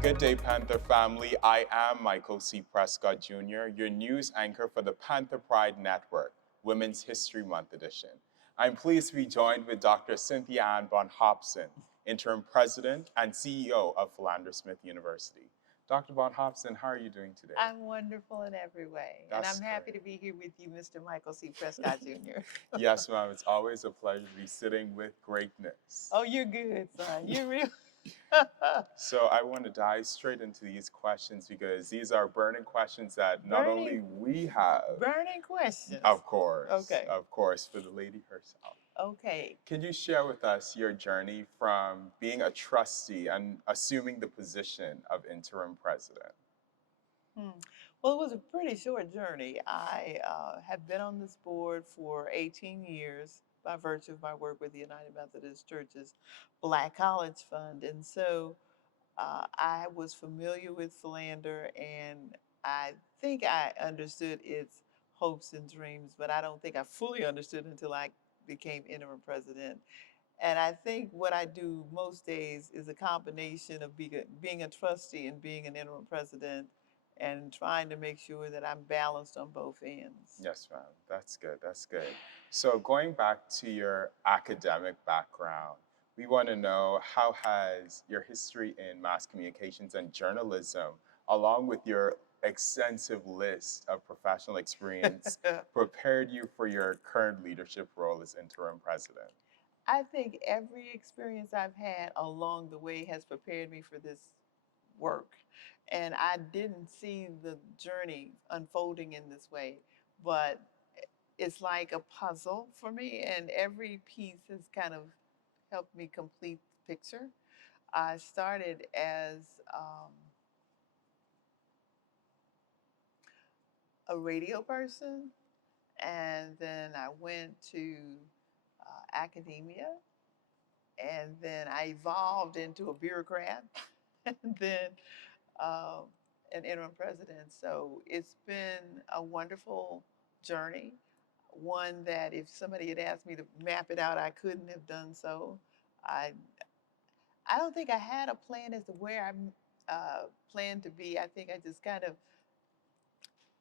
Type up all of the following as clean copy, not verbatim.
Good day, Panther family. I am Michael C. Prescott Jr., your news anchor for the Panther Pride Network, Women's History Month edition. I'm pleased to be joined with Dr. Cynthia A Bond Hopson, Interim President and CEO of Philander Smith University. Dr. Bond Hopson, how are you doing today? I'm wonderful in every way. And That's I'm happy great. to be here with you, Mr. Michael C. Prescott Jr. Yes, ma'am. It's always a pleasure to be sitting with greatness. Oh, you're good, son. You're real. So I want to dive straight into these questions because these are burning questions that not only we have, Burning questions. of course, Okay. for the lady herself. Okay. Can you share with us your journey from being a trustee and assuming the position of interim president? Well, it was a pretty short journey. I have been on this board for 18 years by virtue of my work with the United Methodist Church's Black College Fund. And so I was familiar with Philander, and I think I understood its hopes and dreams, but I don't think I fully understood until I became interim president. And I think what I do most days is a combination of being a trustee and being an interim president and trying to make sure that I'm balanced on both ends. Yes, ma'am. That's good. That's good. So going back to your academic background, we want to know how has your history in mass communications and journalism, along with your extensive list of professional experience, prepared you for your current leadership role as interim president? I think every experience I've had along the way has prepared me for this work. And I didn't see the journey unfolding in this way, but it's like a puzzle for me, and every piece has kind of helped me complete the picture. I started as um, a radio person, and then I went to academia, and then I evolved into a bureaucrat, and then um, an interim president. So it's been a wonderful journey, one that if somebody had asked me to map it out, I couldn't have done so. I I don't think I had a plan as to where I planned to be. I think I just kind of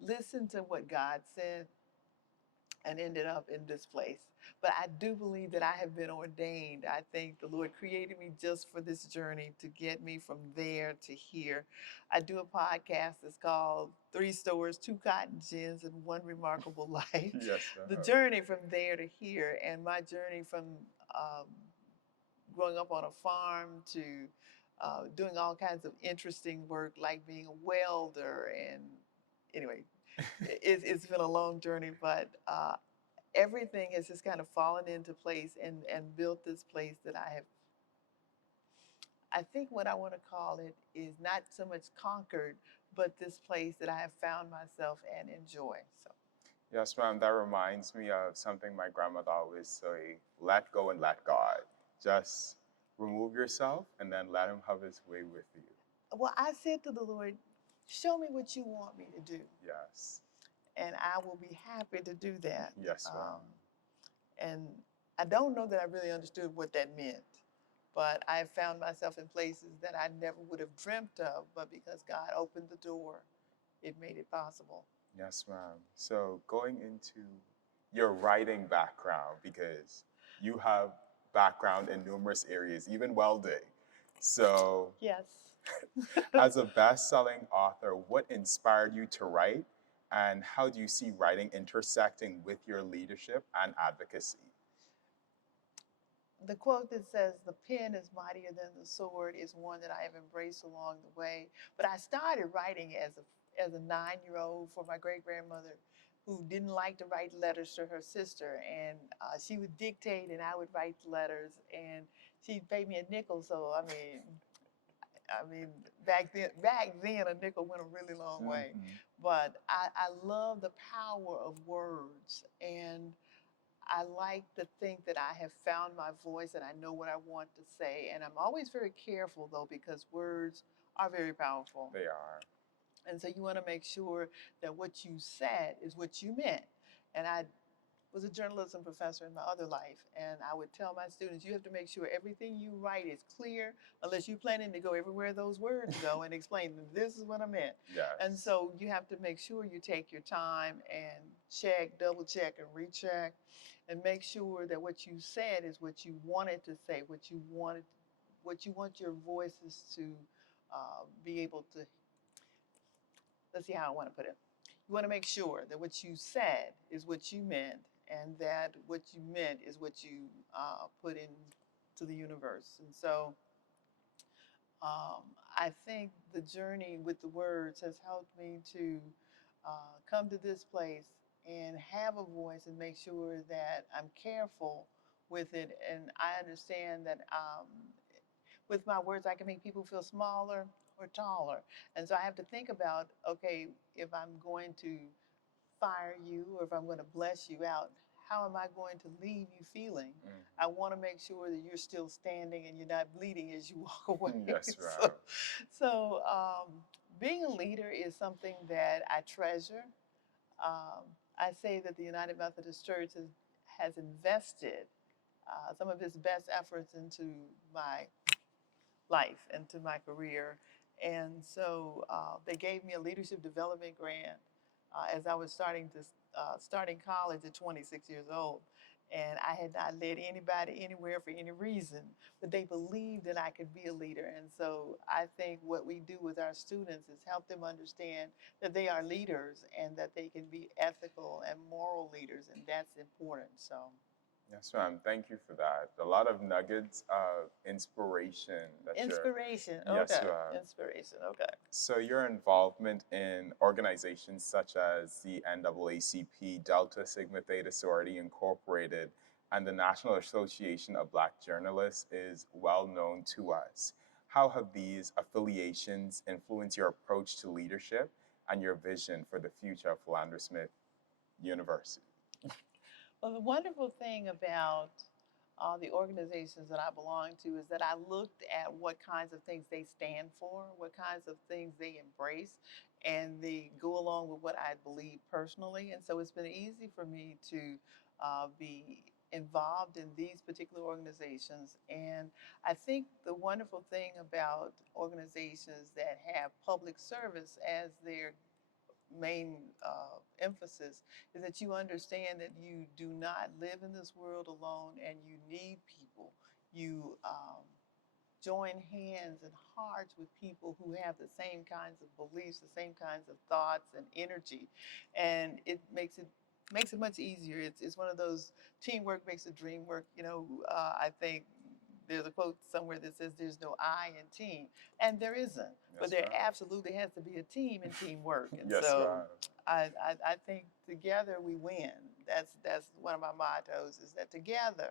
listened to what God said and ended up in this place. But I do believe that I have been ordained. I think the Lord created me just for this journey to get me from there to here. I do a podcast that's called Three Stores, Two Cotton Gins, and One Remarkable Life. Yes, The ma'am. journey from there to here, and my journey from um, growing up on a farm to doing all kinds of interesting work like being a welder. And anyway, it's been a long journey, but everything has just kind of fallen into place and built this place that I think what I want to call it is not so much conquered, but this place that I have found myself and enjoy. So. Yes, ma'am. That reminds me of something my grandmother always say, let go and let God. Just remove yourself and then let him have his way with you. Well, I said to the Lord, show me what you want me to do, Yes. and I will be happy to do that. Yes, ma'am. And I don't know that I really understood what that meant, but I found myself in places that I never would have dreamt of, but because God opened the door, it made it possible. Yes, ma'am. So going into your writing background, because you have background in numerous areas, even welding. So Yes. as a best-selling author, what inspired you to write, and how do you see writing intersecting with your leadership and advocacy? The quote that says, the pen is mightier than the sword, is one that I have embraced along the way. But I started writing as a 9-year-old for my great grandmother who didn't like to write letters to her sister. And she would dictate and I would write letters, and she'd pay me a nickel. So, I mean, back then, a nickel went a really long way. Mm-hmm. But I love the power of words. And I like to think that I have found my voice and I know what I want to say. And I'm always very careful, though, because words are very powerful. They are. And so you want to make sure that what you said is what you meant. And I was a journalism professor in my other life, and I would tell my students, you have to make sure everything you write is clear, unless you're planning to go everywhere those words go and explain them. This is what I meant. Yes. And so you have to make sure you take your time and check, double check, and recheck, and make sure that what you said is what you wanted to say, what you want your voices to be able to. Let's see how I want to put it. You want to make sure that what you said is what you meant, and that what you meant is what you put into the universe. And so I think the journey with the words has helped me to come to this place and have a voice and make sure that I'm careful with it. And I understand that with my words, I can make people feel smaller or taller. And so I have to think about, okay, if I'm going to fire you or if I'm going to bless you out, how am I going to leave you feeling? I want to make sure that you're still standing and you're not bleeding as you walk away. Yes, ma'am. So being a leader is something that I treasure. I say that the United Methodist Church has invested some of its best efforts into my life and to my career. And so they gave me a leadership development grant as I was starting college at 26 years old. And I had not led anybody anywhere for any reason, but they believed that I could be a leader. And so I think what we do with our students is help them understand that they are leaders and that they can be ethical and moral leaders, and that's important. So. Yes, ma'am. Thank you for that. A lot of nuggets of inspiration that Inspiration. Yes, Okay. ma'am. Inspiration. Okay. So your involvement in organizations such as the NAACP, Delta Sigma Theta Sorority Incorporated, and the National Association of Black Journalists is well known to us. How have these affiliations influenced your approach to leadership and your vision for the future of Philander Smith University? Well, the wonderful thing about the organizations that I belong to is that I looked at what kinds of things they stand for, what kinds of things they embrace, and they go along with what I believe personally. And so it's been easy for me to be involved in these particular organizations. And I think the wonderful thing about organizations that have public service as their main emphasis is that you understand that you do not live in this world alone and you need people. You join hands and hearts with people who have the same kinds of beliefs, the same kinds of thoughts and energy, and it makes it much easier. It's one of those teamwork makes the dream work. I think there's a quote somewhere that says there's no I in team, and there isn't. But there absolutely has to be a team in teamwork. And Yes, so ma'am. I think together we win. That's one of my mottos, is that together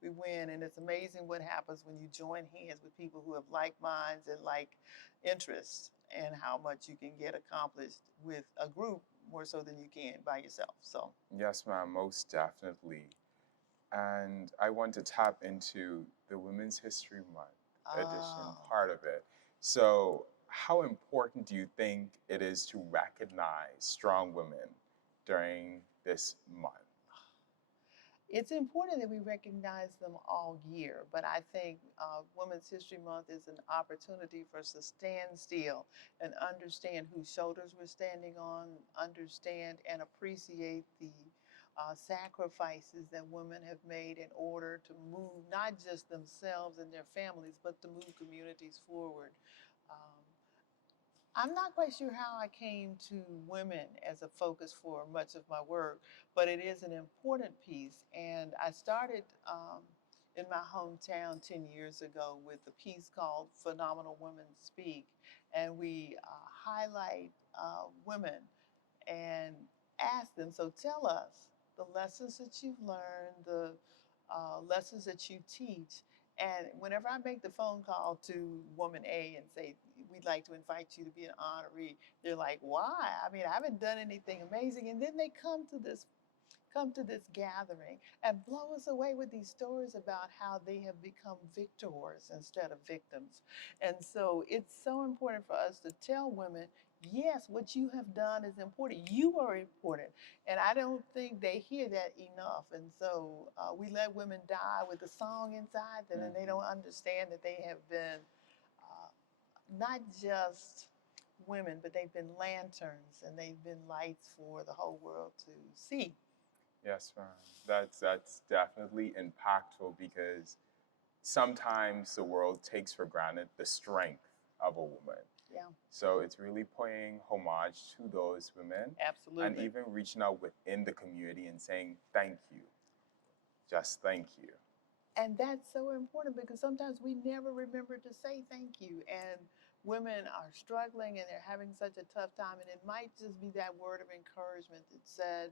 we win. And it's amazing what happens when you join hands with people who have like minds and like interests, and how much you can get accomplished with a group more so than you can by yourself. So Yes, ma'am, most definitely. And I want to tap into the Women's History Month edition part of it. So, how important do you think it is to recognize strong women during this month? it's important that we recognize them all year, but I think Women's History Month is an opportunity for us to stand still and understand whose shoulders we're standing on, understand and appreciate the sacrifices that women have made in order to move not just themselves and their families, but to move communities forward. Um, I'm not quite sure how I came to women as a focus for much of my work, but it is an important piece. And I started in my hometown 10 years ago with a piece called Phenomenal Women Speak. And we highlight women and ask them, so tell us the lessons that you've learned, the lessons that you teach. And whenever I make the phone call to woman A and say, we'd like to invite you to be an honoree, they're like, why? I mean, I haven't done anything amazing. And then they come to this gathering and blow us away with these stories about how they have become victors instead of victims. And so it's so important for us to tell women, yes, what you have done is important. You are important. And I don't think they hear that enough. And so we let women die with a song inside them, and they don't understand that they have been not just women, but they've been lanterns and they've been lights for the whole world to see. Yes, ma'am. That's definitely impactful because sometimes the world takes for granted the strength of a woman. Yeah, So it's really paying homage to those women and absolutely. even reaching out within the community and saying thank you. Just thank you. And that's so important because sometimes we never remember to say thank you. And women are struggling and they're having such a tough time. And it might just be that word of encouragement that said,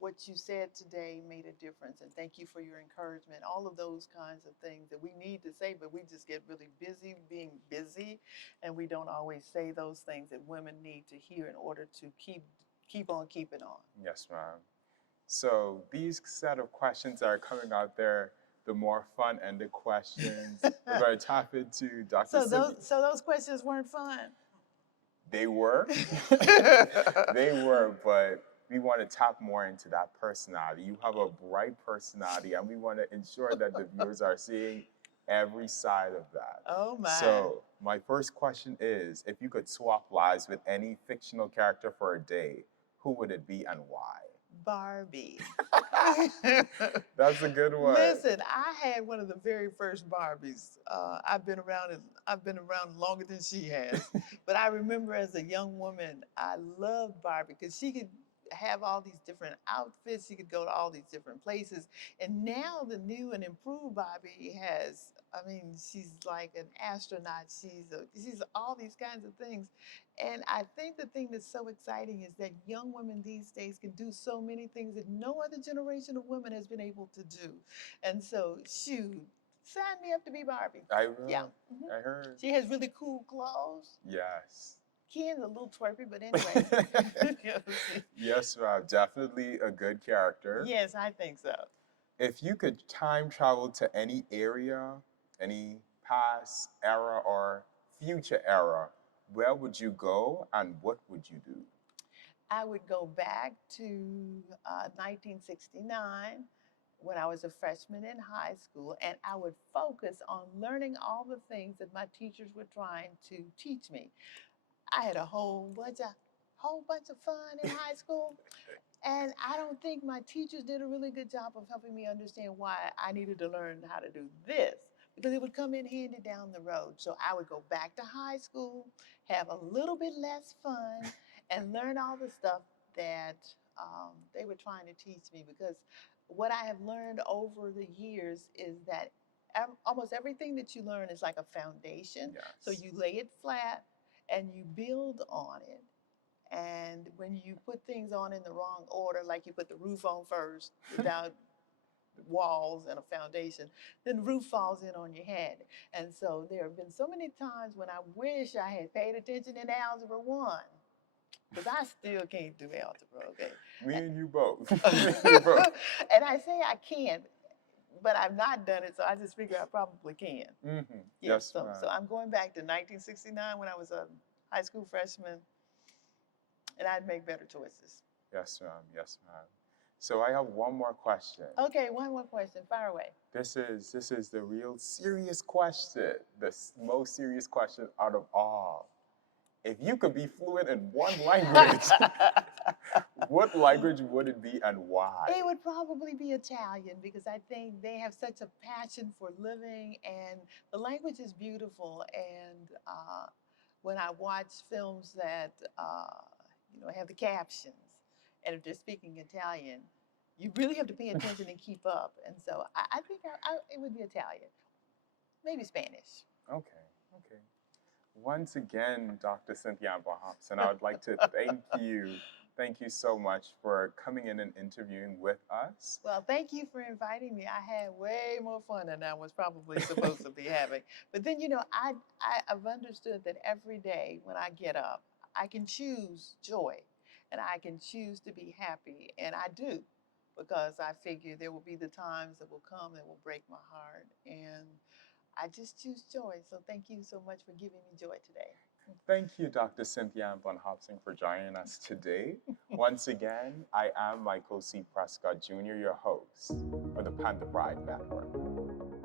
what you said today made a difference. And thank you for your encouragement. All of those kinds of things that we need to say, but we just get really busy being busy. And we don't always say those things that women need to hear in order to keep on keeping on. Yes, ma'am. So these set of questions that are coming out there, the more fun-ended questions, we're going to tap into Dr. So Cynthia. those questions weren't fun. They were, they were, but we want to tap more into that personality. You have a bright personality, and we want to ensure that the viewers are seeing every side of that. Oh my. So my first question is, if you could swap lives with any fictional character for a day, who would it be and why? Barbie. That's a good one. Listen, I had one of the very first Barbies. I've been around longer than she has. But I remember as a young woman, I loved Barbie because she could have all these different outfits. She could go to all these different places. And now the new and improved Barbie has, I mean, she's like an astronaut. She's all these kinds of things. And I think the thing that's so exciting is that young women these days can do so many things that no other generation of women has been able to do. And so, shoot, sign me up to be Barbie. I will. Yeah. I heard. She has really cool clothes. Yes. Ken's a little twerpy, but anyway. Yes, ma'am. Definitely a good character. Yes, I think so. If you could time travel to any area, any past era or future era, where would you go and what would you do? I would go back to 1969 when I was a freshman in high school, and I would focus on learning all the things that my teachers were trying to teach me. I had a whole bunch of fun in high school. And I don't think my teachers did a really good job of helping me understand why I needed to learn how to do this because it would come in handy down the road. So I would go back to high school, have a little bit less fun, and learn all the stuff that they were trying to teach me because what I have learned over the years is that almost everything that you learn is like a foundation. Yes. So you lay it flat and you build on it. And when you put things on in the wrong order, like you put the roof on first without walls and a foundation, then the roof falls in on your head. And so there have been so many times when I wish I had paid attention in Algebra 1, because I still can't do algebra, okay? Me and you both. Me and you both. And I say I can, but I've not done it, so I just figure I probably can. Mm-hmm. Yeah, Yes, so, ma'am. so I'm going back to 1969 when I was a high school freshman, and I'd make better choices. Yes, ma'am. Yes, ma'am. So I have one more question. Okay, one more question. Fire away. This is the real serious question, the most serious question out of all. If you could be fluent in one language, what language would it be and why? It would probably be Italian because I think they have such a passion for living and the language is beautiful. And when I watch films that have the captions, and if they're speaking Italian, you really have to pay attention and keep up. And so I think it would be Italian, maybe Spanish. Okay, okay. Once again, Dr. Cynthia A Bond Hopson, I would like to thank you. Thank you so much for coming in and interviewing with us. Well, thank you for inviting me. I had way more fun than I was probably supposed to be having. But then, I've understood that every day when I get up, I can choose joy and I can choose to be happy, and I do. because I figure there will be the times that will come that will break my heart. And I just choose joy. So thank you so much for giving me joy today. Thank you, Dr. Cynthia A Bond Hopson, for joining us today. Once again, I am Michael C. Prescott Jr., your host for the Panther Pride Network.